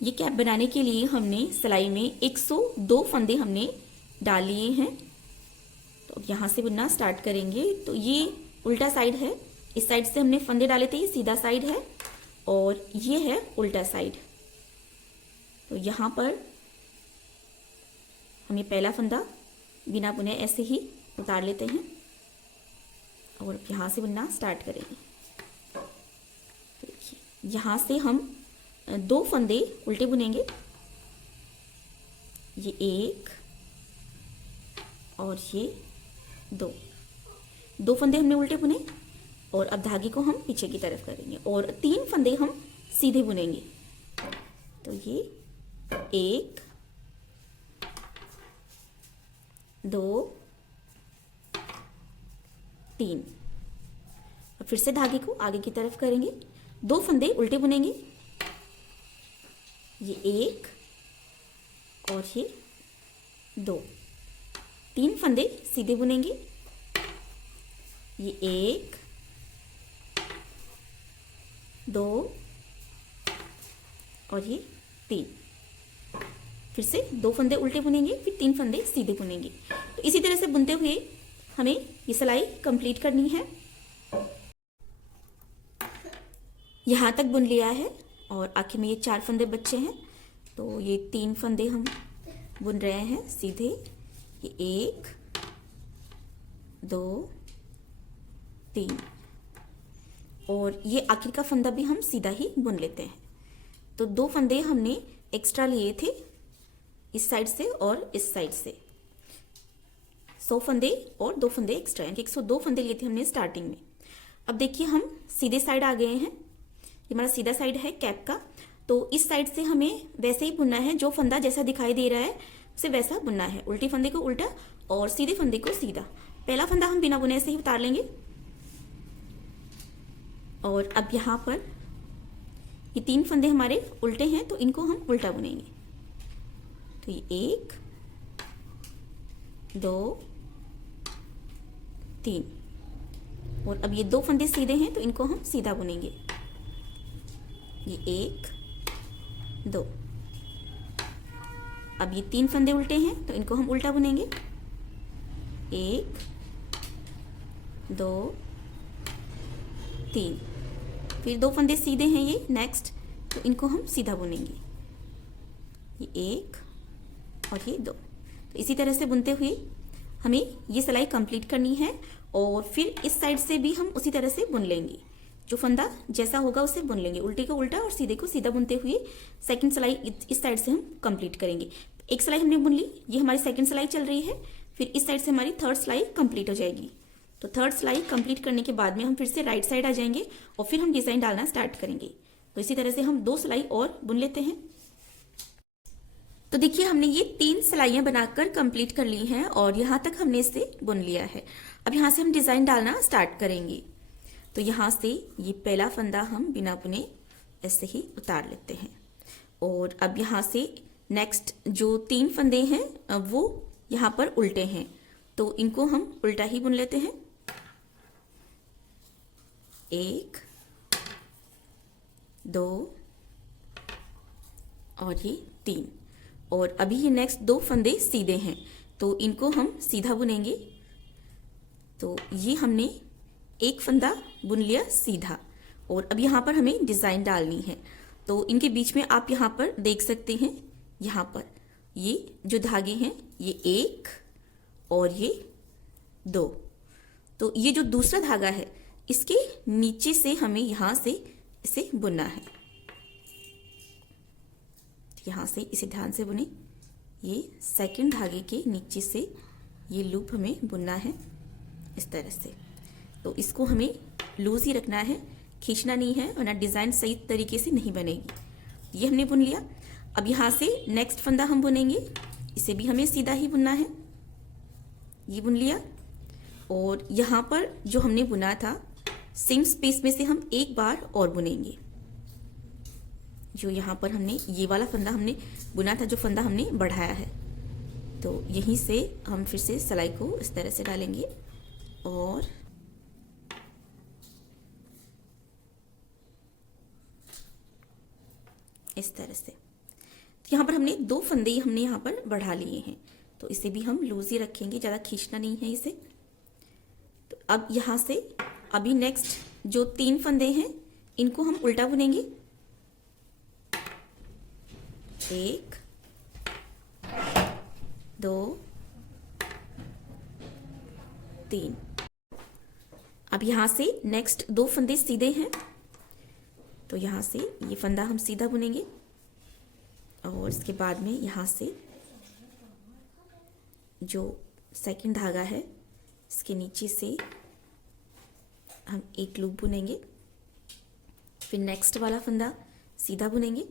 ये कैप बनाने के लिए हमने सिलाई में 102 फंदे हमने डाल लिए हैं। तो अब यहाँ से बुनना स्टार्ट करेंगे। तो ये उल्टा साइड है, इस साइड से हमने फंदे डाले थे, ये सीधा साइड है और ये है उल्टा साइड। तो यहाँ पर हम ये पहला फंदा बिना बुने ऐसे ही उतार लेते हैं और यहाँ से बुनना स्टार्ट करेंगे। देखिए यहाँ से हम 2 फंदे उल्टे बुनेंगे, ये 1 और ये 2 फंदे हमने उल्टे बुने और अब धागे को हम पीछे की तरफ करेंगे और 3 फंदे हम सीधे बुनेंगे। तो ये 1 2 3। और फिर से धागे को आगे की तरफ करेंगे, 2 फंदे उल्टे बुनेंगे, ये 1 और ये 2। 3 फंदे सीधे बुनेंगे, ये 1 2 और ये 3। फिर से 2 फंदे उल्टे बुनेंगे, फिर 3 फंदे सीधे बुनेंगे। तो इसी तरह से बुनते हुए हमें ये सिलाई कंप्लीट करनी है। यहाँ तक बुन लिया है और आखिर में ये 4 फंदे बचे हैं। तो ये 3 फंदे हम बुन रहे हैं सीधे, ये 1 2 3 और ये आखिर का फंदा भी हम सीधा ही बुन लेते हैं। तो 2 फंदे हमने एक्स्ट्रा लिए थे इस साइड से और इस साइड से, 100 फंदे और 2 फंदे एक्स्ट्रा, यानी 102 फंदे लिए थे हमने स्टार्टिंग में। अब देखिए हम सीधे साइड आ गए हैं, ये हमारा सीधा साइड है कैप का। तो इस साइड से हमें वैसे ही बुनना है, जो फंदा जैसा दिखाई दे रहा है उसे वैसा बुनना है, उल्टे फंदे को उल्टा और सीधे फंदे को सीधा। पहला फंदा हम बिना बुने ऐसे ही उतार लेंगे और अब यहाँ पर ये 3 फंदे हमारे उल्टे हैं तो इनको हम उल्टा बुनेंगे। तो ये 1 2 3 और अब ये 2 फंदे सीधे हैं तो इनको हम सीधा बुनेंगे, ये 1 2। अब ये 3 फंदे उल्टे हैं तो इनको हम उल्टा बुनेंगे, 1 2 3। फिर 2 फंदे सीधे हैं ये नेक्स्ट, तो इनको हम सीधा बुनेंगे, ये 1 और ये 2। तो इसी तरह से बुनते हुए हमें ये सिलाई कंप्लीट करनी है और फिर इस साइड से भी हम उसी तरह से बुन लेंगे, जो फंदा जैसा होगा उसे बुन लेंगे, उल्टे को उल्टा और सीधे को सीधा बुनते हुए सेकंड सिलाई इस साइड से हम कंप्लीट करेंगे। एक सिलाई हमने बुन ली, ये हमारी सेकंड सिलाई चल रही है, फिर इस साइड से हमारी थर्ड सिलाई कंप्लीट हो जाएगी। तो थर्ड सिलाई कंप्लीट करने के बाद में हम फिर से राइट साइड आ जाएंगे और फिर हम डिजाइन डालना स्टार्ट करेंगे। तो इसी तरह से हम 2 सिलाई और बुन लेते हैं। तो देखिए हमने ये 3 सिलाइयां बनाकर कंप्लीट कर ली हैं और यहाँ तक हमने इसे बुन लिया है। अब यहाँ से हम डिजाइन डालना स्टार्ट करेंगे। तो यहाँ से ये पहला फंदा हम बिना बुने ऐसे ही उतार लेते हैं और अब यहाँ से नेक्स्ट जो 3 फंदे हैं वो यहाँ पर उल्टे हैं, तो इनको हम उल्टा ही बुन लेते हैं, 1 2 और ये 3। और अभी ये नेक्स्ट 2 फंदे सीधे हैं तो इनको हम सीधा बुनेंगे। तो ये हमने एक फंदा बुन लिया सीधा और अब यहाँ पर हमें डिजाइन डालनी है। तो इनके बीच में आप यहाँ पर देख सकते हैं, यहाँ पर ये जो धागे हैं ये 1 और ये 2। तो ये जो दूसरा धागा है इसके नीचे से हमें यहाँ से इसे बुनना है, यहाँ से इसे ध्यान से बुने, ये सेकंड धागे के नीचे से ये लूप हमें बुनना है इस तरह से। तो इसको हमें लूज ही रखना है, खींचना नहीं है वरना डिजाइन सही तरीके से नहीं बनेगी। ये हमने बुन लिया। अब यहाँ से नेक्स्ट फंदा हम बुनेंगे, इसे भी हमें सीधा ही बुनना है, ये बुन लिया। और यहाँ पर जो हमने बुना था सेम स्पेस में से हम एक बार और बुनेंगे, जो यहाँ पर हमने ये वाला फंदा हमने बुना था, जो फंदा हमने बढ़ाया है। तो यहीं से हम फिर से सिलाई को इस तरह से डालेंगे और इस तरह से यहाँ पर हमने 2 फंदे हमने यहाँ पर बढ़ा लिए हैं, तो इसे भी हम लूज ही रखेंगे, ज़्यादा खींचना नहीं है इसे। तो अब यहाँ से अभी नेक्स्ट जो 3 फंदे हैं इनको हम उल्टा बुनेंगे। 1 2 3। अब यहाँ से नेक्स्ट 2 फंदे सीधे हैं, तो यहाँ से ये फंदा हम सीधा बुनेंगे और इसके बाद में यहाँ से जो सेकंड धागा है इसके नीचे से हम एक लूप बुनेंगे, फिर नेक्स्ट वाला फंदा सीधा बुनेंगे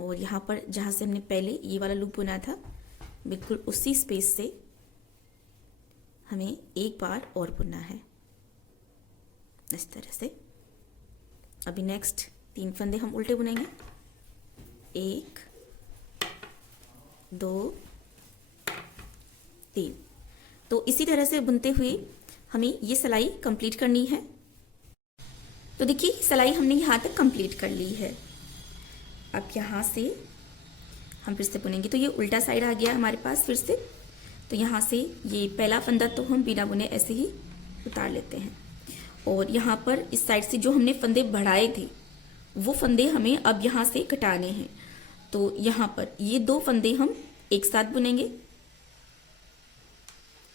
और यहाँ पर जहाँ से हमने पहले ये वाला लूप बुना था बिल्कुल उसी स्पेस से हमें एक बार और बुनना है इस तरह से। अभी नेक्स्ट 3 फंदे हम उल्टे बुनेंगे, 1 2 3। तो इसी तरह से बुनते हुए हमें ये सिलाई कंप्लीट करनी है। तो देखिए सिलाई हमने यहाँ तक कंप्लीट कर ली है। अब यहाँ से हम फिर से बुनेंगे, तो ये उल्टा साइड आ गया हमारे पास फिर से। तो यहाँ से ये पहला फंदा तो हम बिना बुने ऐसे ही उतार लेते हैं और यहाँ पर इस साइड से जो हमने फंदे बढ़ाए थे वो फंदे हमें अब यहाँ से घटाने हैं। तो यहाँ पर ये 2 फंदे हम एक साथ बुनेंगे,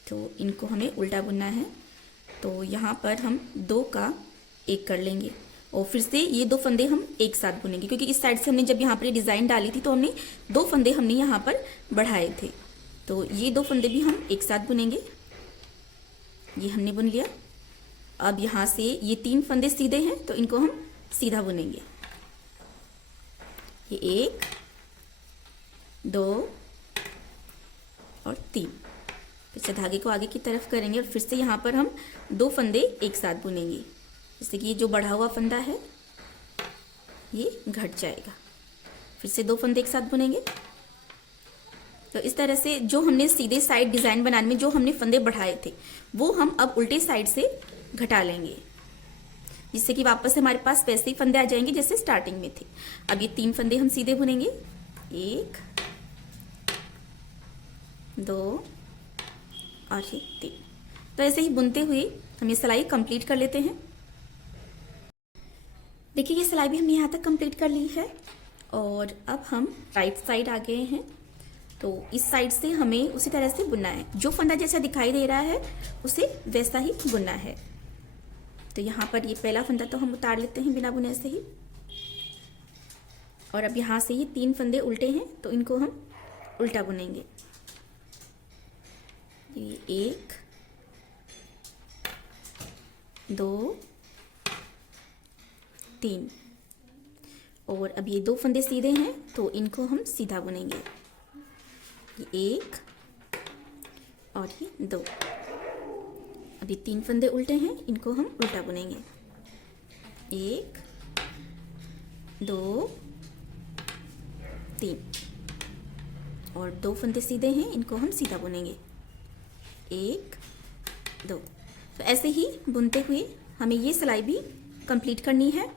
तो इनको हमें उल्टा बुनना है। तो यहाँ पर हम 2 का 1 कर लेंगे और फिर से ये 2 फंदे हम एक साथ बुनेंगे, क्योंकि इस साइड से हमने जब यहाँ पर डिज़ाइन डाली थी तो हमने 2 फंदे हमने यहाँ पर बढ़ाए थे। तो ये 2 फंदे भी हम एक साथ बुनेंगे। ये हमने बुन लिया। अब यहाँ से ये 3 फंदे सीधे हैं तो इनको हम सीधा बुनेंगे। ये 1 2 और 3। फिर से धागे को आगे की तरफ करेंगे और फिर से यहाँ पर हम 2 फंदे एक साथ बुनेंगे, जैसे कि ये जो बढ़ा हुआ फंदा है ये घट जाएगा। फिर से 2 फंदे एक साथ बुनेंगे। तो इस तरह से जो हमने सीधे साइड डिज़ाइन बनाने में जो हमने फंदे बढ़ाए थे वो हम अब उल्टे साइड से घटा लेंगे, जिससे कि वापस हमारे पास वैसे ही फंदे आ जाएंगे जैसे स्टार्टिंग में थे। अब ये 3 फंदे हम सीधे बुनेंगे, 1 2 और ये 3। तो ऐसे ही बुनते हुए हम ये सिलाई कंप्लीट कर लेते हैं। देखिए ये सिलाई भी हमने यहाँ तक कंप्लीट कर ली है और अब हम राइट साइड आ गए हैं। तो इस साइड से हमें उसी तरह से बुनना है, जो फंदा जैसा दिखाई दे रहा है उसे वैसा ही बुनना है। तो यहाँ पर ये पहला फंदा तो हम उतार लेते हैं बिना बुने से ही। और अब यहाँ से ये 3 फंदे उल्टे हैं तो इनको हम उल्टा बुनेंगे। ये 1 2 3 और अब ये 2 फंदे सीधे हैं तो इनको हम सीधा बुनेंगे। ये 1 और ये 2। अभी 3 फंदे उल्टे हैं, इनको हम उल्टा बुनेंगे। 1 2 3 और 2 फंदे सीधे हैं, इनको हम सीधा बुनेंगे। 1 2। तो ऐसे ही बुनते हुए हमें ये सिलाई भी कंप्लीट करनी है।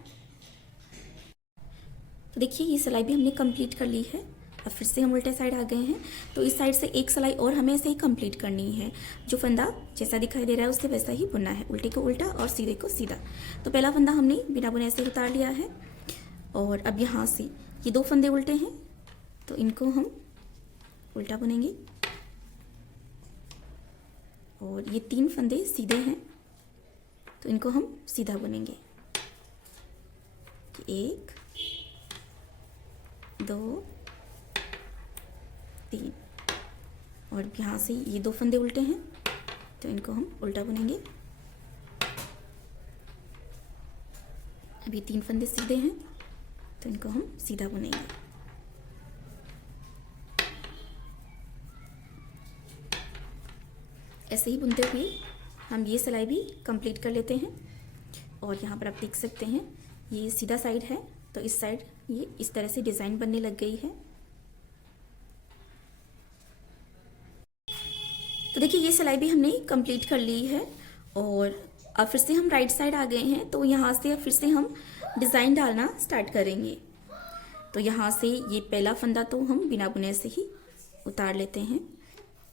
तो देखिए ये सिलाई भी हमने कंप्लीट कर ली है। अब फिर से हम उल्टे साइड आ गए हैं, तो इस साइड से एक सिलाई और हमें ऐसे ही कंप्लीट करनी है। जो फंदा जैसा दिखाई दे रहा है उससे वैसा ही बुनना है, उल्टे को उल्टा और सीधे को सीधा। तो पहला फंदा हमने बिना बुने ऐसे उतार लिया है और अब यहाँ से ये 2 फंदे उल्टे हैं तो इनको हम उल्टा बुनेंगे और ये 3 फंदे सीधे हैं तो इनको हम सीधा बुनेंगे। 1 2 3 और यहाँ से ये 2 फंदे उल्टे हैं तो इनको हम उल्टा बुनेंगे। अभी 3 फंदे सीधे हैं तो इनको हम सीधा बुनेंगे। ऐसे ही बुनते हुए हम ये सिलाई भी कंप्लीट कर लेते हैं। और यहाँ पर आप देख सकते हैं ये सीधा साइड है तो इस साइड ये इस तरह से डिज़ाइन बनने लग गई है। तो देखिए ये सिलाई भी हमने कंप्लीट कर ली है और अब फिर से हम राइट साइड आ गए हैं। तो यहाँ से फिर से हम डिज़ाइन डालना स्टार्ट करेंगे। तो यहाँ से ये पहला फंदा तो हम बिना बुने से ही उतार लेते हैं।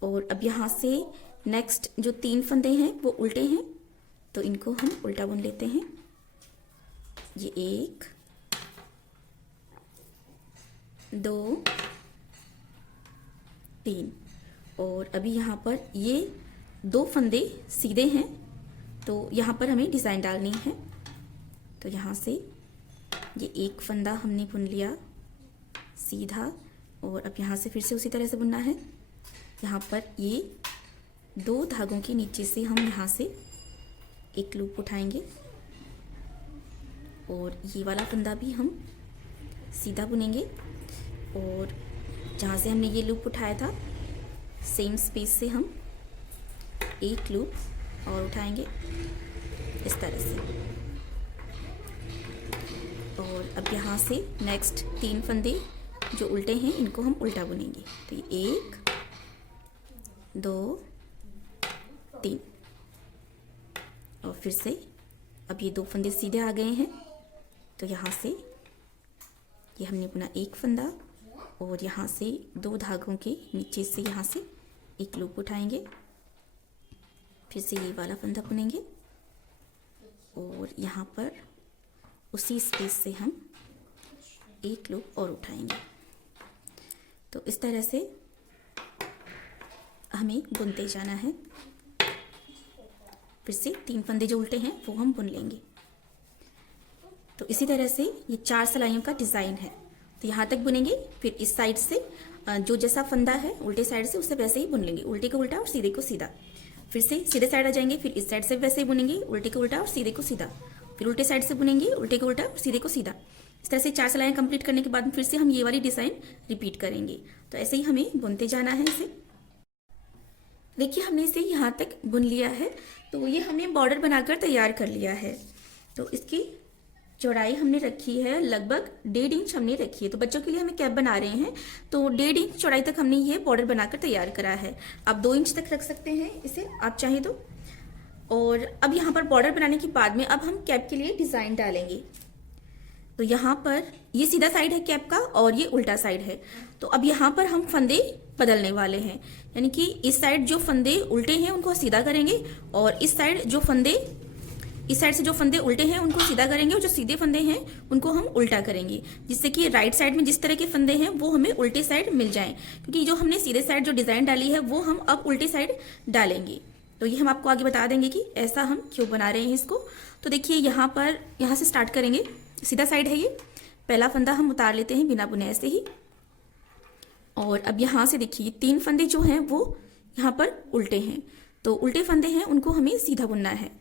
और अब यहाँ से नेक्स्ट जो 3 फंदे हैं वो उल्टे हैं, तो इनको हम उल्टा बुन लेते हैं। ये 1 2 3 और अभी यहाँ पर ये 2 फंदे सीधे हैं, तो यहाँ पर हमें डिज़ाइन डालनी है। तो यहाँ से ये 1 फंदा हमने बुन लिया सीधा, और अब यहाँ से फिर से उसी तरह से बुनना है। यहाँ पर ये 2 धागों के नीचे से हम यहाँ से एक लूप उठाएंगे, और ये वाला फंदा भी हम सीधा बुनेंगे, और जहाँ से हमने ये लूप उठाया था सेम स्पेस से हम एक लूप और उठाएंगे इस तरह से। और अब यहाँ से नेक्स्ट 3 फंदे जो उल्टे हैं इनको हम उल्टा बुनेंगे। तो ये 1 2 3 और फिर से अब ये 2 फंदे सीधे आ गए हैं, तो यहाँ से ये हमने बुना 1 फंदा, और यहाँ से 2 धागों के नीचे से यहाँ से एक लूप उठाएंगे, फिर से ये वाला फंदा बुनेंगे, और यहाँ पर उसी स्पेस से हम एक लूप और उठाएंगे। तो इस तरह से हमें बुनते जाना है। फिर से 3 फंदे जो उल्टे हैं वो हम बुन लेंगे। तो इसी तरह से ये 4 सिलाइयों का डिज़ाइन है। तो यहाँ तक बुनेंगे, फिर इस साइड से जो जैसा फंदा है उल्टे साइड से उससे वैसे ही बुन लेंगे, उल्टे को उल्टा और सीधे को सीधा। फिर से सीधे साइड आ जाएंगे, फिर इस साइड से वैसे ही बुनेंगे, उल्टे को उल्टा और सीधे को सीधा। फिर उल्टे साइड से बुनेंगे, उल्टे को उल्टा और सीधे को सीधा। इस तरह से 4 सिलाइयाँ कंप्लीट करने के बाद फिर से हम ये वाली डिज़ाइन रिपीट करेंगे। तो ऐसे ही हमें बुनते जाना है इसे। देखिए हमने इसे यहाँ तक बुन लिया है, तो ये हमने बॉर्डर बनाकर तैयार कर लिया है। तो इसकी चौड़ाई हमने रखी है लगभग 1.5 इंच हमने रखी है। तो बच्चों के लिए हमें कैप बना रहे हैं, तो 1.5 इंच चौड़ाई तक हमने ये बॉर्डर बनाकर तैयार करा है। आप 2 इंच तक रख सकते हैं इसे, आप चाहें तो। और अब यहाँ पर बॉर्डर बनाने के बाद में अब हम कैप के लिए डिज़ाइन डालेंगे। तो यहाँ पर ये सीधा साइड है कैप का और ये उल्टा साइड है। तो अब यहाँ पर हम फंदे बदलने वाले हैं, यानी कि इस साइड जो फंदे उल्टे हैं उनको सीधा करेंगे, और इस साइड से जो फंदे उल्टे हैं उनको सीधा करेंगे, और जो सीधे फंदे हैं उनको हम उल्टा करेंगे, जिससे कि राइट साइड में जिस तरह के फंदे हैं वो हमें उल्टे साइड मिल जाएं। क्योंकि जो हमने सीधे साइड जो डिज़ाइन डाली है वो हम अब उल्टे साइड डालेंगे। तो ये हम आपको आगे बता देंगे कि ऐसा हम क्यों बना रहे हैं इसको। तो देखिए यहाँ से स्टार्ट करेंगे। सीधा साइड है ये, पहला फंदा हम उतार लेते हैं बिना बुने ऐसे ही। और अब यहाँ से देखिए 3 फंदे जो हैं वो यहाँ पर उल्टे हैं, तो उल्टे फंदे हैं उनको हमें सीधा बुनना है।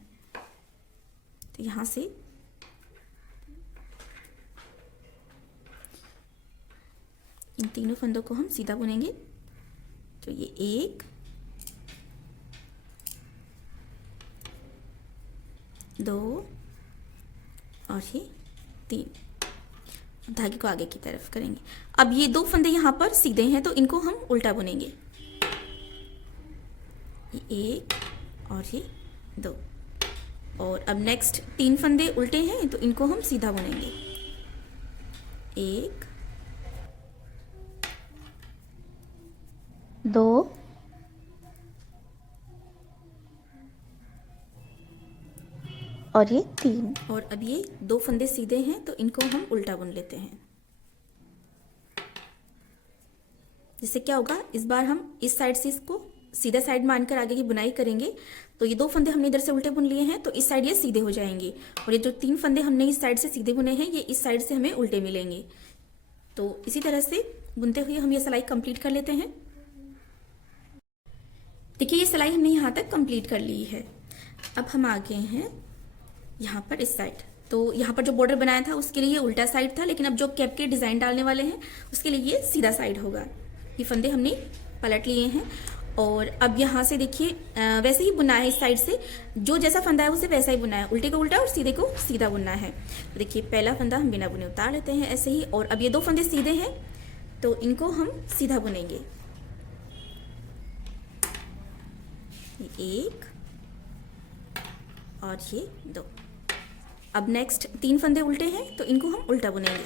तो यहाँ से इन तीनों फंदों को हम सीधा बुनेंगे। तो ये 1 2 और ये 3, धागे को आगे की तरफ करेंगे। अब ये 2 फंदे यहाँ पर सीधे हैं, तो इनको हम उल्टा बुनेंगे। ये 1 और ये 2, और अब नेक्स्ट 3 फंदे उल्टे हैं तो इनको हम सीधा बुनेंगे। 1 2 और ये 3, और अब ये 2 फंदे सीधे हैं तो इनको हम उल्टा बुन लेते हैं। जिससे क्या होगा, इस बार हम इस साइड से इसको सीधा साइड मानकर आगे की बुनाई करेंगे। तो ये 2 फंदे हमने इधर से उल्टे बुन लिए हैं, तो इस साइड ये सीधे हो जाएंगे, और ये जो 3 फंदे हमने इस साइड से सीधे बुने हैं ये इस साइड से हमें उल्टे मिलेंगे। तो इसी तरह से बुनते हुए हम ये सिलाई कंप्लीट कर लेते हैं। देखिए ये सिलाई हमने यहाँ तक कंप्लीट कर ली है। अब हम आ गए हैं यहाँ पर इस साइड। तो यहाँ पर जो बॉर्डर बनाया था उसके लिए उल्टा साइड था, लेकिन अब जो कैप के डिज़ाइन डालने वाले हैं उसके लिए ये सीधा साइड होगा। ये फंदे हमने पलट लिए हैं, और अब यहाँ से देखिए वैसे ही बुना है। इस साइड से जो जैसा फंदा है उसे वैसा ही बुना है, उल्टे को उल्टा और सीधे को सीधा बुनना है। तो देखिए पहला फंदा हम बिना बुने उतार लेते हैं ऐसे ही, और अब ये 2 फंदे सीधे हैं तो इनको हम सीधा बुनेंगे। 1 और ये 2। अब नेक्स्ट 3 फंदे उल्टे हैं तो इनको हम उल्टा बुनेंगे।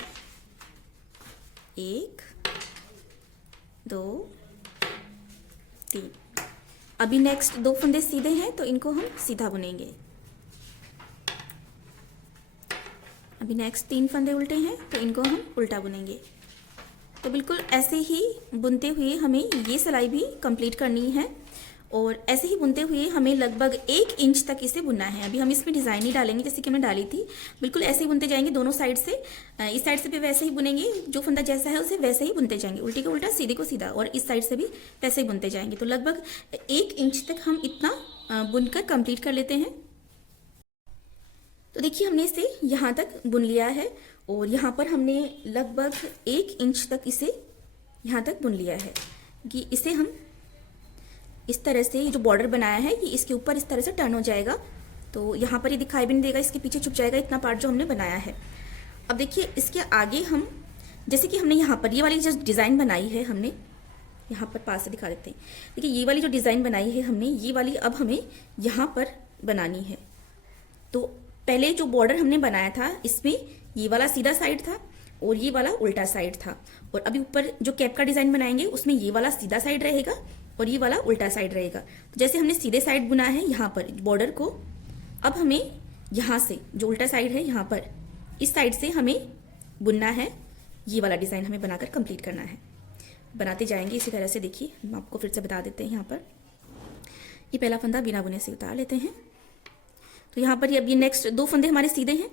1 2 3। अभी नेक्स्ट 2 फंदे सीधे हैं तो इनको हम सीधा बुनेंगे। अभी नेक्स्ट 3 फंदे उल्टे हैं तो इनको हम उल्टा बुनेंगे। तो बिल्कुल ऐसे ही बुनते हुए हमें ये सिलाई भी कंप्लीट करनी है और ऐसे ही बुनते हुए हमें लगभग 1 इंच तक इसे बुनना है। अभी हम इसमें डिज़ाइन ही डालेंगे जैसे कि हमने डाली थी, बिल्कुल ऐसे ही बुनते जाएंगे दोनों साइड से। इस साइड से भी वैसे ही बुनेंगे, जो फंदा जैसा है उसे वैसे ही बुनते जाएंगे, उल्टी को उल्टा सीधे को सीधा, और इस साइड से भी वैसे ही बुनते जाएंगे। तो लगभग 1 इंच तक हम इतना बुनकर कंप्लीट कर लेते हैं। तो देखिए हमने इसे यहाँ तक बुन लिया है और यहाँ पर हमने लगभग 1 इंच तक इसे यहाँ तक बुन लिया है कि इसे हम इस तरह से जो बॉर्डर बनाया है ये इसके ऊपर इस तरह से टर्न हो जाएगा। तो यहाँ पर ये दिखाई भी नहीं देगा, इसके पीछे छुप जाएगा इतना पार्ट जो हमने बनाया है। अब देखिए इसके आगे हम, जैसे कि हमने यहाँ पर ये वाली जो डिज़ाइन बनाई है, हमने यहाँ पर पास से दिखा देते हैं। देखिए ये वाली जो डिज़ाइन बनाई है हमने, ये वाली अब हमें यहाँ पर बनानी है। तो पहले जो बॉर्डर हमने बनाया था इसमें ये वाला सीधा साइड था और ये वाला उल्टा साइड था, और अभी ऊपर जो कैप का डिज़ाइन बनाएंगे उसमें ये वाला सीधा साइड रहेगा और ये वाला उल्टा साइड रहेगा। तो जैसे हमने सीधे साइड बुना है यहाँ पर बॉर्डर को, अब हमें यहाँ से जो उल्टा साइड है यहाँ पर इस साइड से हमें बुनना है, ये वाला डिज़ाइन हमें बनाकर कंप्लीट करना है। बनाते जाएंगे इसी तरह से। देखिए हम आपको फिर से बता देते हैं, यहाँ पर ये पहला फंदा बिना बुने से उतार लेते हैं। तो यहाँ पर ये अब ये नेक्स्ट 2 फंदे हमारे सीधे हैं।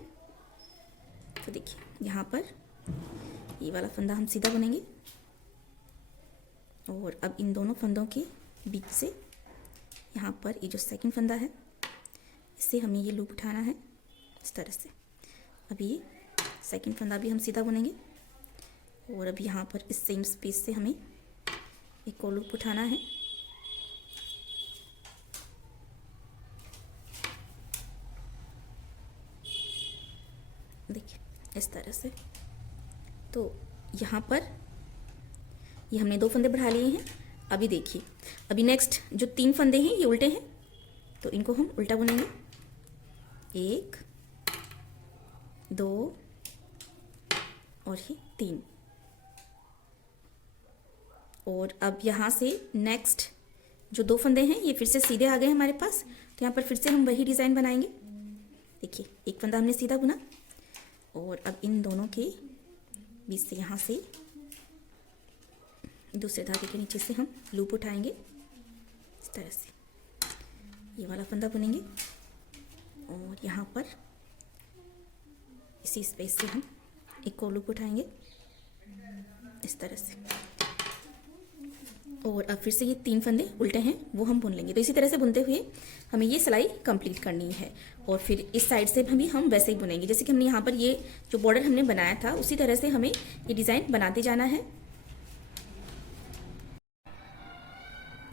तो देखिए यहाँ पर ये वाला फंदा हम सीधा बुनेंगे और अब इन दोनों फंदों के बीच से यहाँ पर ये जो सेकंड फंदा है इससे हमें ये लूप उठाना है इस तरह से। अभी ये सेकंड फंदा भी हम सीधा बुनेंगे और अब यहाँ पर इस सेम स्पेस से हमें एक और लूप उठाना है। देखिए इस तरह से। तो यहाँ पर ये हमने 2 फंदे बढ़ा लिए हैं। अभी देखिए अभी नेक्स्ट जो 3 फंदे हैं ये उल्टे हैं तो इनको हम उल्टा बुनेंगे। 1 2 और ये 3। और अब यहाँ से नेक्स्ट जो 2 फंदे हैं ये फिर से सीधे आ गए हमारे पास, तो यहाँ पर फिर से हम वही डिज़ाइन बनाएंगे। देखिए एक फंदा हमने सीधा बुना और अब इन दोनों के बीच से यहाँ से दूसरे धागे के नीचे से हम लूप उठाएंगे इस तरह से। ये वाला फंदा बुनेंगे और यहाँ पर इसी स्पेस से हम एक और लूप उठाएंगे इस तरह से। और अब फिर से ये 3 फंदे उल्टे हैं वो हम बुन लेंगे। तो इसी तरह से बुनते हुए हमें ये सिलाई कंप्लीट करनी है और फिर इस साइड से भी हम वैसे ही बुनेंगे जैसे कि हमने यहाँ पर ये जो बॉर्डर हमने बनाया था उसी तरह से हमें ये डिज़ाइन बनाते जाना है।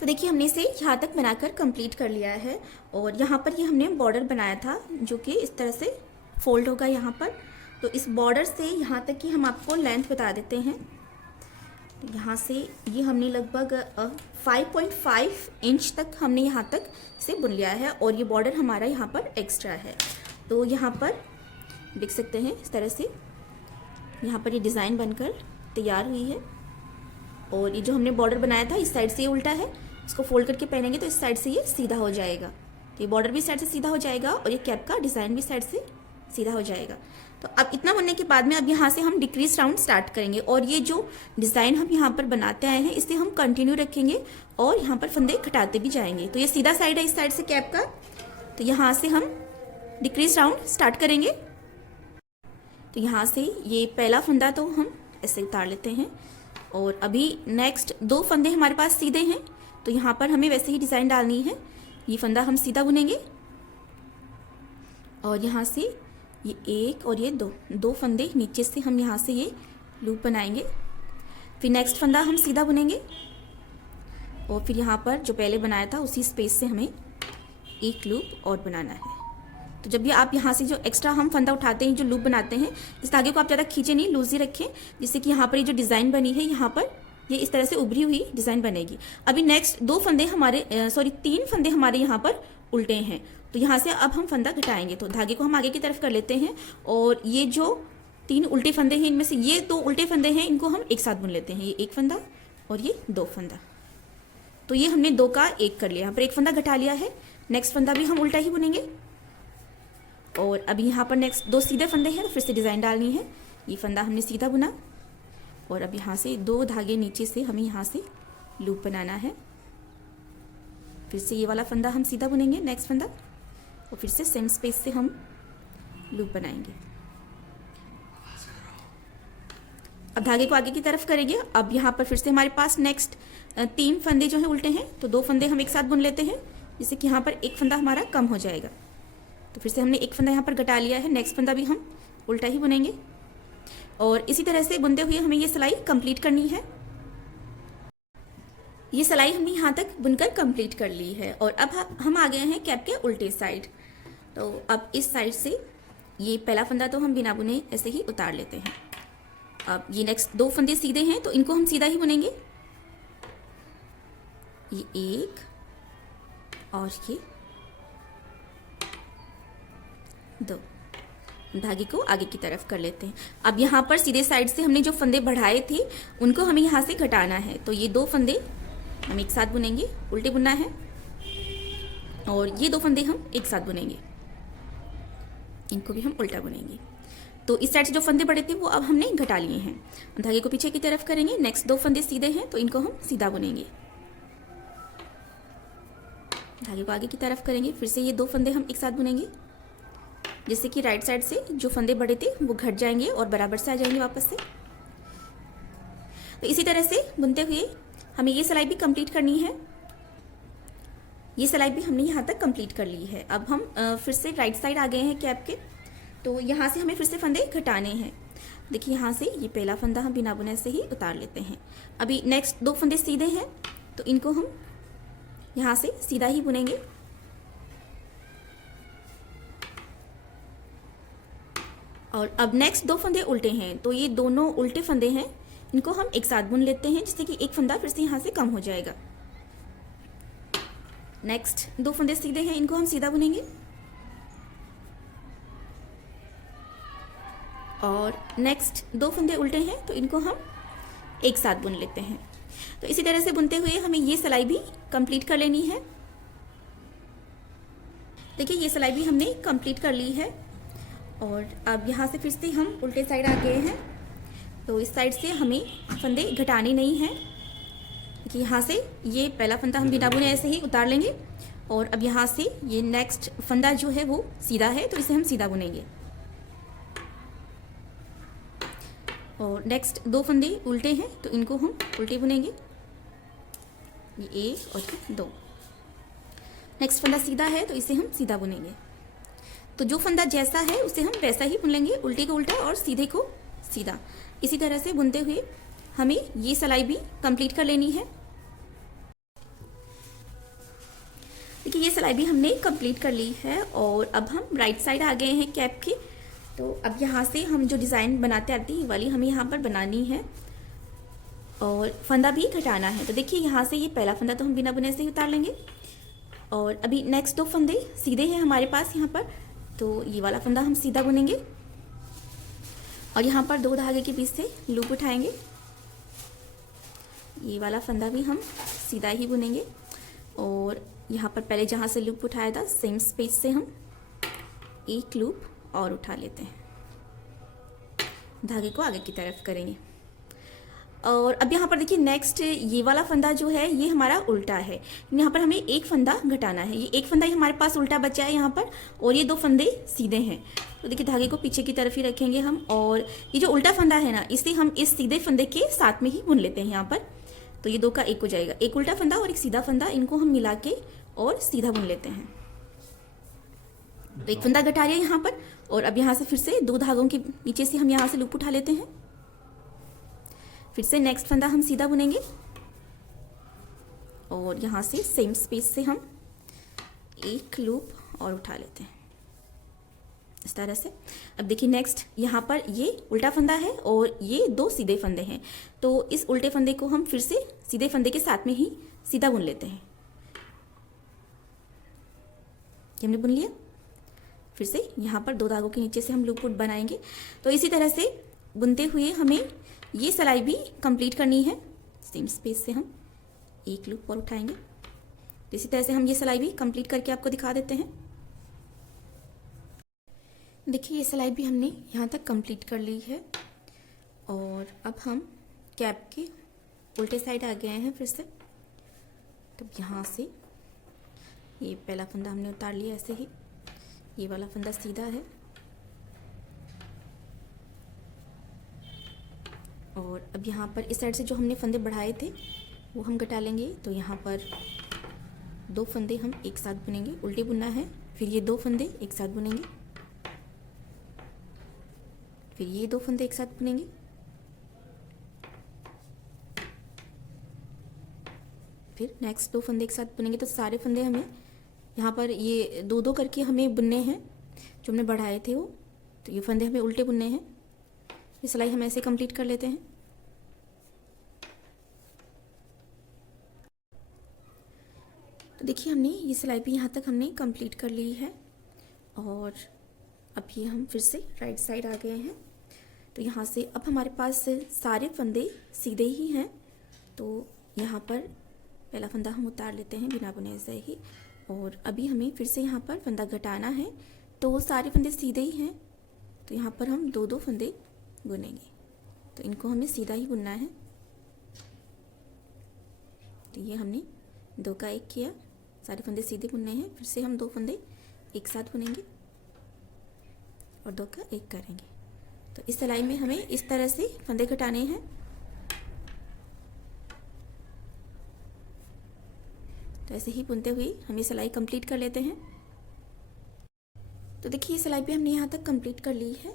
तो देखिए हमने इसे यहाँ तक बनाकर कंप्लीट कर लिया है और यहाँ पर ये हमने बॉर्डर बनाया था जो कि इस तरह से फोल्ड होगा यहाँ पर। तो इस बॉर्डर से यहाँ तक की हम आपको लेंथ बता देते हैं। यहाँ से ये हमने लगभग 5.5 इंच तक हमने यहाँ तक इसे बुन लिया है और ये बॉर्डर हमारा यहाँ पर एक्स्ट्रा है। तो यहाँ पर देख सकते हैं इस तरह से यहाँ पर ये डिज़ाइन बनकर तैयार हुई है। और ये जो हमने बॉर्डर बनाया था इस साइड से ये उल्टा है, इसको फोल्ड करके पहनेंगे तो इस साइड से ये सीधा हो जाएगा। तो ये बॉर्डर भी इस साइड से सीधा हो जाएगा और ये कैप का डिज़ाइन भी इस साइड से सीधा हो जाएगा। तो अब इतना बनने के बाद में अब यहाँ से हम डिक्रीज राउंड स्टार्ट करेंगे और ये जो डिज़ाइन हम यहाँ पर बनाते आए हैं इसे हम कंटिन्यू रखेंगे और यहाँ पर फंदे घटाते भी जाएंगे। तो ये सीधा साइड है इस साइड से कैप का, तो यहाँ से हम डिक्रीज राउंड स्टार्ट करेंगे। तो यहाँ से ये पहला फंदा तो हम ऐसे उतार लेते हैं और अभी नेक्स्ट 2 फंदे हमारे पास सीधे हैं तो यहाँ पर हमें वैसे ही डिज़ाइन डालनी है। ये फंदा हम सीधा बुनेंगे और यहाँ से ये 1 और ये 2 फंदे नीचे से हम यहाँ से ये लूप बनाएंगे। फिर नेक्स्ट फंदा हम सीधा बुनेंगे और फिर यहाँ पर जो पहले बनाया था उसी स्पेस से हमें एक लूप और बनाना है। तो जब भी आप यहाँ से जो एक्स्ट्रा हम फंदा उठाते हैं, जो लूप बनाते हैं, इस धागे को आप ज़्यादा खींचे नहीं, लूज ही रखें, जिससे कि यहाँ पर ये जो डिज़ाइन बनी है यहाँ पर ये इस तरह से उभरी हुई डिज़ाइन बनेगी। अभी नेक्स्ट 2 फंदे हमारे 3 फंदे हमारे यहाँ पर उल्टे हैं, तो यहाँ से अब हम फंदा घटाएंगे। तो धागे को हम आगे की तरफ कर लेते हैं और ये जो 3 उल्टे फंदे हैं, इनमें से ये 2 उल्टे फंदे हैं, इनको हम एक साथ बुन लेते हैं। ये एक फंदा और ये 2 फंदा। तो ये हमने 2 का 1 कर लिया। यहाँ पर एक फंदा घटा लिया है। नेक्स्ट फंदा भी हम उल्टा ही बुनेंगे। और अभी यहाँ पर नेक्स्ट 2 सीधे फंदे हैं, तो फिर से डिज़ाइन डालनी है। ये फंदा हमने सीधा बुना और अब यहाँ से 2 धागे नीचे से हमें यहाँ से लूप बनाना है। फिर से ये वाला फंदा हम सीधा बुनेंगे, नेक्स्ट फंदा, और फिर से सेम स्पेस से हम लूप बनाएंगे। अब धागे को आगे की तरफ करेंगे। अब यहाँ पर फिर से हमारे पास नेक्स्ट 3 फंदे जो हैं उल्टे हैं, तो 2 फंदे हम एक साथ बुन लेते हैं, जिससे कि यहाँ पर एक फंदा हमारा कम हो जाएगा। तो फिर से हमने एक फंदा यहाँ पर घटा लिया है। नेक्स्ट फंदा भी हम उल्टा ही बुनेंगे और इसी तरह से बुनते हुए हमें ये सिलाई कंप्लीट करनी है। ये सिलाई हमने यहाँ तक बुनकर कंप्लीट कर ली है और अब हम आ गए हैं कैप के उल्टे साइड। तो अब इस साइड से ये पहला फंदा तो हम बिना बुने ऐसे ही उतार लेते हैं। अब ये नेक्स्ट 2 फंदे सीधे हैं, तो इनको हम सीधा ही बुनेंगे। ये एक और ये 2। धागे को आगे की तरफ कर लेते हैं। अब यहाँ पर सीधे साइड से हमने जो फंदे बढ़ाए थे उनको हमें यहाँ से घटाना है। तो ये 2 फंदे हम एक साथ बुनेंगे, उल्टे बुनना है, और ये 2 फंदे हम एक साथ बुनेंगे, इनको भी हम उल्टा बुनेंगे। तो इस साइड से जो फंदे बढ़े थे वो अब हमने घटा लिए हैं। धागे को पीछे की तरफ करेंगे। नेक्स्ट 2 फंदे सीधे हैं, तो इनको हम सीधा बुनेंगे। धागे को आगे की तरफ करेंगे। फिर से ये 2 फंदे हम एक साथ बुनेंगे, जिससे कि राइट साइड से जो फंदे बढ़े थे वो घट जाएंगे और बराबर से आ जाएंगे वापस से। तो इसी तरह से बुनते हुए हमें ये सिलाई भी कंप्लीट करनी है। ये सिलाई भी हमने यहाँ तक कंप्लीट कर ली है। अब हम फिर से राइट साइड आ गए हैं कैप के। तो यहाँ से हमें फिर से फंदे घटाने हैं। देखिए यहाँ से ये पहला फंदा हम बिना बुने से ही उतार लेते हैं। अभी नेक्स्ट 2 फंदे सीधे हैं, तो इनको हम यहाँ से सीधा ही बुनेंगे। और अब नेक्स्ट 2 फंदे उल्टे हैं, तो ये दोनों उल्टे फंदे हैं, इनको हम एक साथ बुन लेते हैं, जिससे कि एक फंदा फिर से यहाँ से कम हो जाएगा। नेक्स्ट 2 फंदे सीधे हैं, इनको हम सीधा बुनेंगे। और नेक्स्ट 2 फंदे उल्टे हैं, तो इनको हम एक साथ बुन लेते हैं। तो इसी तरह से बुनते हुए हमें ये सिलाई भी कंप्लीट कर लेनी है। देखिए ये सिलाई भी हमने कंप्लीट कर ली है। और अब यहाँ से फिर से हम उल्टे साइड आ गए हैं। तो इस साइड से हमें फंदे घटाने नहीं हैं, कि यहाँ से ये पहला फंदा हम बिना बुने ऐसे ही उतार लेंगे। और अब यहाँ से ये नेक्स्ट फंदा जो है वो सीधा है, तो इसे हम सीधा बुनेंगे। और नेक्स्ट 2 फंदे उल्टे हैं, तो इनको हम उल्टे बुनेंगे। ये 1 और ये 2। नेक्स्ट फंदा सीधा है, तो इसे हम सीधा बुनेंगे। तो जो फंदा जैसा है उसे हम वैसा ही बुन लेंगे, उल्टे को उल्टा और सीधे को सीधा। इसी तरह से बुनते हुए हमें ये सिलाई भी कंप्लीट कर लेनी है। देखिए ये सिलाई भी हमने कंप्लीट कर ली है। और अब हम राइट साइड आ गए हैं कैप के। तो अब यहाँ से हम जो डिज़ाइन बनाते आते हैं वाली हमें यहाँ पर बनानी है और फंदा भी घटाना है। तो देखिए यहाँ से ये पहला फंदा तो हम बिना बुने से ही उतार लेंगे। और अभी नेक्स्ट 2 फंदे सीधे हैं हमारे पास यहाँ पर, तो ये वाला फंदा हम सीधा बुनेंगे। और यहाँ पर 2 धागे के बीच से लूप उठाएंगे। ये वाला फंदा भी हम सीधा ही बुनेंगे। और यहाँ पर पहले जहाँ से लूप उठाया था सेम स्पेस से हम एक लूप और उठा लेते हैं। धागे को आगे की तरफ करेंगे। और अब यहाँ पर देखिए नेक्स्ट ये वाला फंदा जो है ये हमारा उल्टा है। यहाँ पर हमें एक फंदा घटाना है। ये एक फंदा ही हमारे पास उल्टा बचा है यहाँ पर, और ये 2 फंदे सीधे हैं। तो देखिए धागे को पीछे की तरफ ही रखेंगे हम। और ये जो उल्टा फंदा है ना, इसे हम इस सीधे फंदे के साथ में ही बुन लेते हैं यहाँ पर। तो ये 2 का 1 हो जाएगा। एक उल्टा फंदा और एक सीधा फंदा, इनको हम मिला के और सीधा बुन लेते हैं। तो एक फंदा घटा लिया यहाँ पर। और अब यहाँ से फिर से 2 धागों के नीचे से हम यहाँ से लूप उठा लेते हैं। फिर से नेक्स्ट फंदा हम सीधा बुनेंगे। और यहाँ से सेम स्पेस से हम एक लूप और उठा लेते हैं इस तरह से। अब देखिए नेक्स्ट यहाँ पर ये उल्टा फंदा है और ये 2 सीधे फंदे हैं। तो इस उल्टे फंदे को हम फिर से सीधे फंदे के साथ में ही सीधा बुन लेते हैं। ये हमने बुन लिया। फिर से यहाँ पर 2 धागों के नीचे से हम लूप बनाएंगे। तो इसी तरह से बुनते हुए हमें ये सिलाई भी कंप्लीट करनी है। सेम स्पेस से हम एक लूप और उठाएंगे। तो इसी तरह से हम ये सिलाई भी कंप्लीट करके आपको दिखा देते हैं। देखिए ये सिलाई भी हमने यहाँ तक कंप्लीट कर ली है और अब हम कैप के उल्टे साइड आ गए हैं फिर से। तो यहाँ से ये पहला फंदा हमने उतार लिया ऐसे ही, ये वाला फंदा सीधा है और अब यहाँ पर इस साइड से जो हमने फंदे बढ़ाए थे वो हम घटा लेंगे। तो यहाँ पर 2 फंदे हम एक साथ बुनेंगे, उल्टे बुनना है। फिर ये 2 फंदे एक साथ बुनेंगे, फिर ये 2 फंदे एक साथ बुनेंगे, फिर नेक्स्ट 2 फंदे एक साथ बुनेंगे। तो सारे फंदे हमें यहाँ पर ये 2-2 करके हमें बुनने हैं जो हमने बढ़ाए थे वो। तो ये फंदे हमें उल्टे बुनने हैं। ये सिलाई हम ऐसे कंप्लीट कर लेते हैं। तो देखिए हमने ये सिलाई भी यहाँ तक हमने कंप्लीट कर ली है और अब ये हम फिर से राइट साइड आ गए हैं। तो यहाँ से अब हमारे पास सारे फंदे सीधे ही हैं। तो यहाँ पर पहला फंदा हम उतार लेते हैं बिना बुने से ही और अभी हमें फिर से यहाँ पर फंदा घटाना है। तो सारे फंदे सीधे ही हैं, तो यहाँ पर हम 2-2 फंदे बुनेंगे। तो इनको हमें सीधा ही बुनना है। तो ये हमने 2 का 1 किया, सारे फंदे सीधे बुनने हैं। फिर से हम 2 फंदे एक साथ बुनेंगे और 2 का 1 करेंगे। तो इस सिलाई में हमें इस तरह से फंदे घटाने हैं। तो ऐसे ही बुनते हुए हम ये सिलाई कंप्लीट कर लेते हैं। तो देखिए ये सिलाई भी हमने यहाँ तक कंप्लीट कर ली है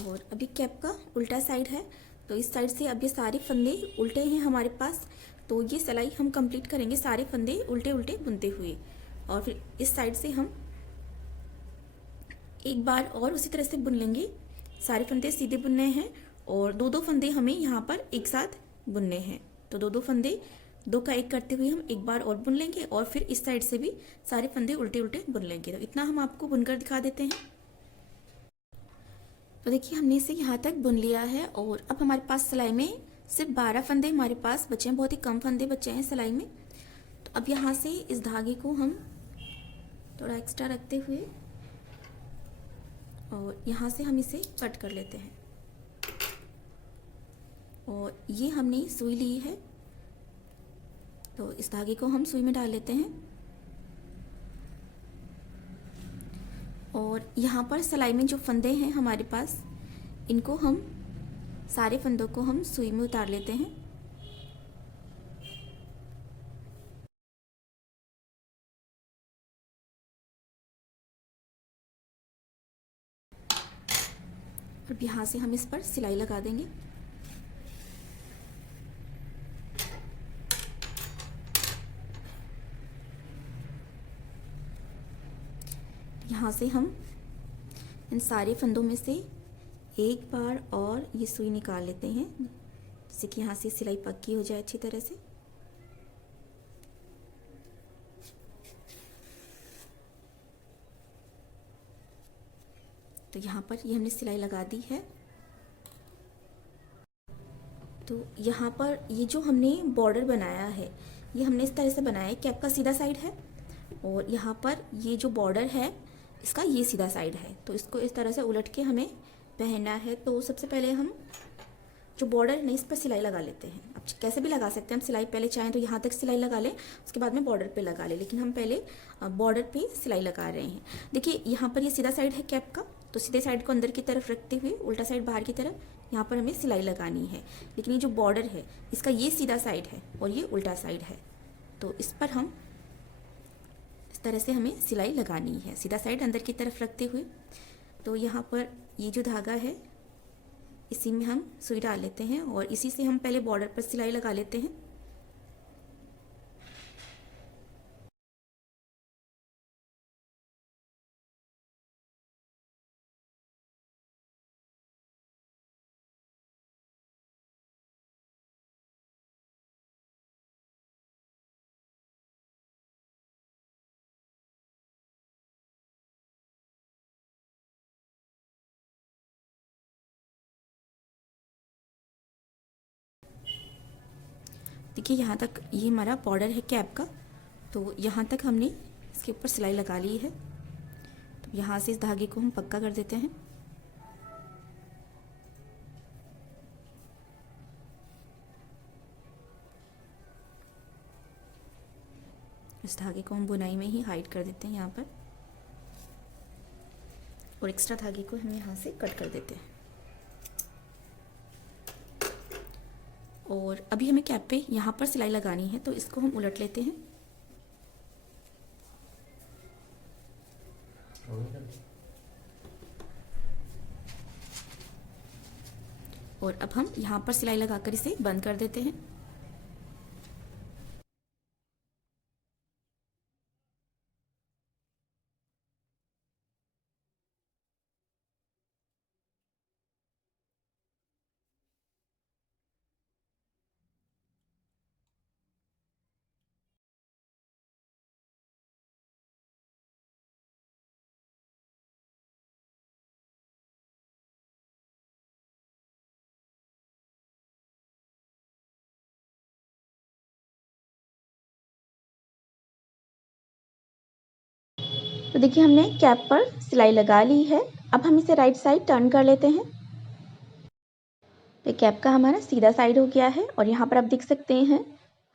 और अभी कैप का उल्टा साइड है। तो इस साइड से अब ये सारे फंदे उल्टे हैं हमारे पास। तो ये सिलाई हम कंप्लीट करेंगे सारे फंदे उल्टे उल्टे बुनते हुए और फिर इस साइड से हम एक बार और उसी तरह से बुन लेंगे। सारे फंदे सीधे बुनने हैं और 2-2 फंदे हमें यहाँ पर एक साथ बुनने हैं। तो 2-2 फंदे 2 का 1 करते हुए हम एक बार और बुन लेंगे और फिर इस साइड से भी सारे फंदे उल्टे उल्टे बुन लेंगे। तो इतना हम आपको बुनकर दिखा देते हैं। तो देखिए हमने इसे यहाँ तक बुन लिया है और अब हमारे पास सिलाई में सिर्फ 12 फंदे हमारे पास बचे हैं, बहुत ही कम फंदे बचे हैं सिलाई में। तो अब यहाँ से इस धागे को हम थोड़ा एक्स्ट्रा रखते हुए और यहाँ से हम इसे कट कर लेते हैं और ये हमने सुई ली है। तो इस धागे को हम सुई में डाल लेते हैं और यहाँ पर सिलाई में जो फंदे हैं हमारे पास, इनको हम सारे फंदों को हम सुई में उतार लेते हैं। और यहाँ से हम इस पर सिलाई लगा देंगे। यहाँ से हम इन सारे फंदों में से एक बार और ये सुई निकाल लेते हैं जिससे कि यहाँ से सिलाई पक्की हो जाए अच्छी तरह से। तो यहाँ पर ये हमने सिलाई लगा दी है। तो यहाँ पर ये जो हमने बॉर्डर बनाया है ये हमने इस तरह से बनाया है। कैप का सीधा साइड है और यहाँ पर ये जो बॉर्डर है इसका ये सीधा साइड है। तो इसको इस तरह से उलट के हमें पहनना है। तो सबसे पहले हम जो बॉर्डर है इस पर सिलाई लगा लेते हैं। अब कैसे भी लगा सकते हैं हम सिलाई, पहले चाहें तो यहाँ तक सिलाई लगा लें, उसके बाद में बॉर्डर पे लगा लें, लेकिन हम पहले बॉर्डर पे सिलाई लगा रहे हैं। देखिए यहाँ पर ये सीधा साइड है कैप का, तो सीधे साइड को अंदर की तरफ रखते हुए उल्टा साइड बाहर की तरफ यहाँ पर हमें सिलाई लगानी है। लेकिन ये जो बॉर्डर है इसका ये सीधा साइड है और ये उल्टा साइड है। तो इस पर हम इस तरह से हमें सिलाई लगानी है, सीधा साइड अंदर की तरफ रखते हुए। तो यहाँ पर ये जो धागा है इसी में हम सुई डाल लेते हैं और इसी से हम पहले बॉर्डर पर सिलाई लगा लेते हैं। देखिए यहाँ तक ये हमारा बॉर्डर है कैप का, तो यहाँ तक हमने इसके ऊपर सिलाई लगा ली है। तो यहाँ से इस धागे को हम पक्का कर देते हैं। इस धागे को हम बुनाई में ही हाइड कर देते हैं यहाँ पर, और एक्स्ट्रा धागे को हम यहाँ से कट कर देते हैं। और अभी हमें कैप पे यहाँ पर सिलाई लगानी है, तो इसको हम उलट लेते हैं। और अब हम यहाँ पर सिलाई लगाकर इसे बंद कर देते हैं। तो देखिए हमने कैप पर सिलाई लगा ली है। अब हम इसे राइट साइड टर्न कर लेते हैं। तो कैप का हमारा सीधा साइड हो गया है, और यहाँ पर आप देख सकते हैं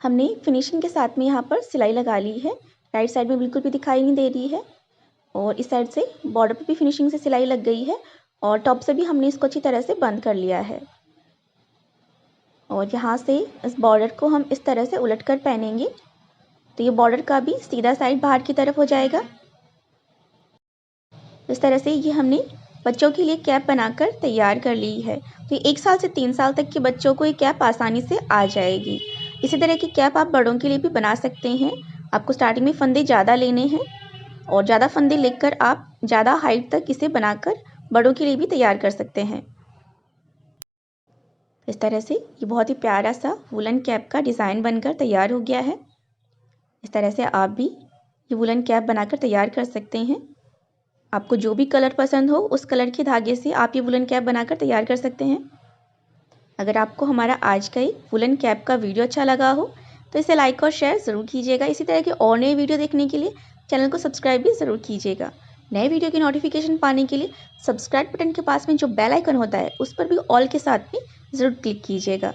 हमने फिनिशिंग के साथ में यहाँ पर सिलाई लगा ली है। राइट साइड में बिल्कुल भी दिखाई नहीं दे रही है, और इस साइड से बॉर्डर पे भी फिनिशिंग से सिलाई लग गई है, और टॉप से भी हमने इसको अच्छी तरह से बंद कर लिया है। और यहाँ से इस बॉर्डर को हम इस तरह से उलट कर पहनेंगे, तो ये बॉर्डर का भी सीधा साइड बाहर की तरफ हो जाएगा। इस तरह से ये हमने बच्चों के लिए कैप बनाकर तैयार कर ली है। तो 1 साल से 3 साल तक के बच्चों को ये कैप आसानी से आ जाएगी। इसी तरह की कैप आप बड़ों के लिए भी बना सकते हैं। आपको स्टार्टिंग में फंदे ज़्यादा लेने हैं, और ज़्यादा फंदे लेकर आप ज़्यादा हाइट तक इसे बनाकर बड़ों के लिए भी तैयार कर सकते हैं। इस तरह से ये बहुत ही प्यारा सा वुलन कैप का डिज़ाइन बनकर तैयार हो गया है। इस तरह से आप भी ये वुलन कैप बनाकर तैयार कर सकते हैं। आपको जो भी कलर पसंद हो उस कलर के धागे से आप ये वुलन कैप बनाकर तैयार कर सकते हैं। अगर आपको हमारा आज का ये वुलन कैप का वीडियो अच्छा लगा हो तो इसे लाइक और शेयर ज़रूर कीजिएगा। इसी तरह के और नए वीडियो देखने के लिए चैनल को सब्सक्राइब भी ज़रूर कीजिएगा। नए वीडियो की नोटिफिकेशन पाने के लिए सब्सक्राइब बटन के पास में जो बेल आइकन होता है उस पर भी ऑल के साथ में ज़रूर क्लिक कीजिएगा।